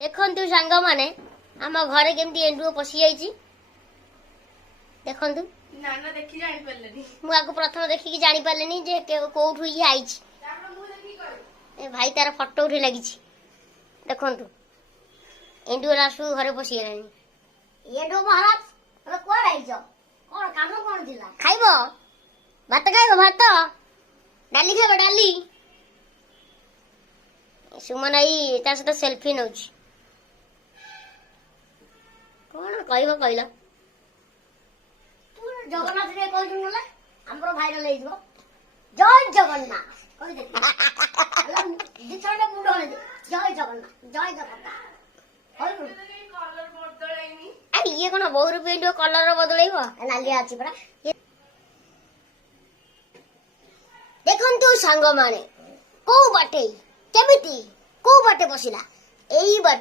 देखु सांग मैंने आम घरे केमती एंडुओ पशि जाइए देखु मुझे प्रथम देखिकी जानी पारे जे कौटू ये आई भाई तार फटो उठे लगी देखु एंडुओ लास्ट घरे पशिगला महाराज कौन काम कौन थिला खाइब भात खाइब भात डाली खाइब डाली सुमन आई ता सहित सेल्फी नौ कौन कहब कहल तू जगन्नाथ रे कहू नला हमरो भाइरल हो जइबो जय जगन्नाथ कहि दे दिछने मुंड होले जय जगन्नाथ होय अरे ये कौन बहु रुपये कलर बदल नाली आछि परा देखु सांग माने कौ बाटे केमिति कौ बाटे बसिला एई बाटे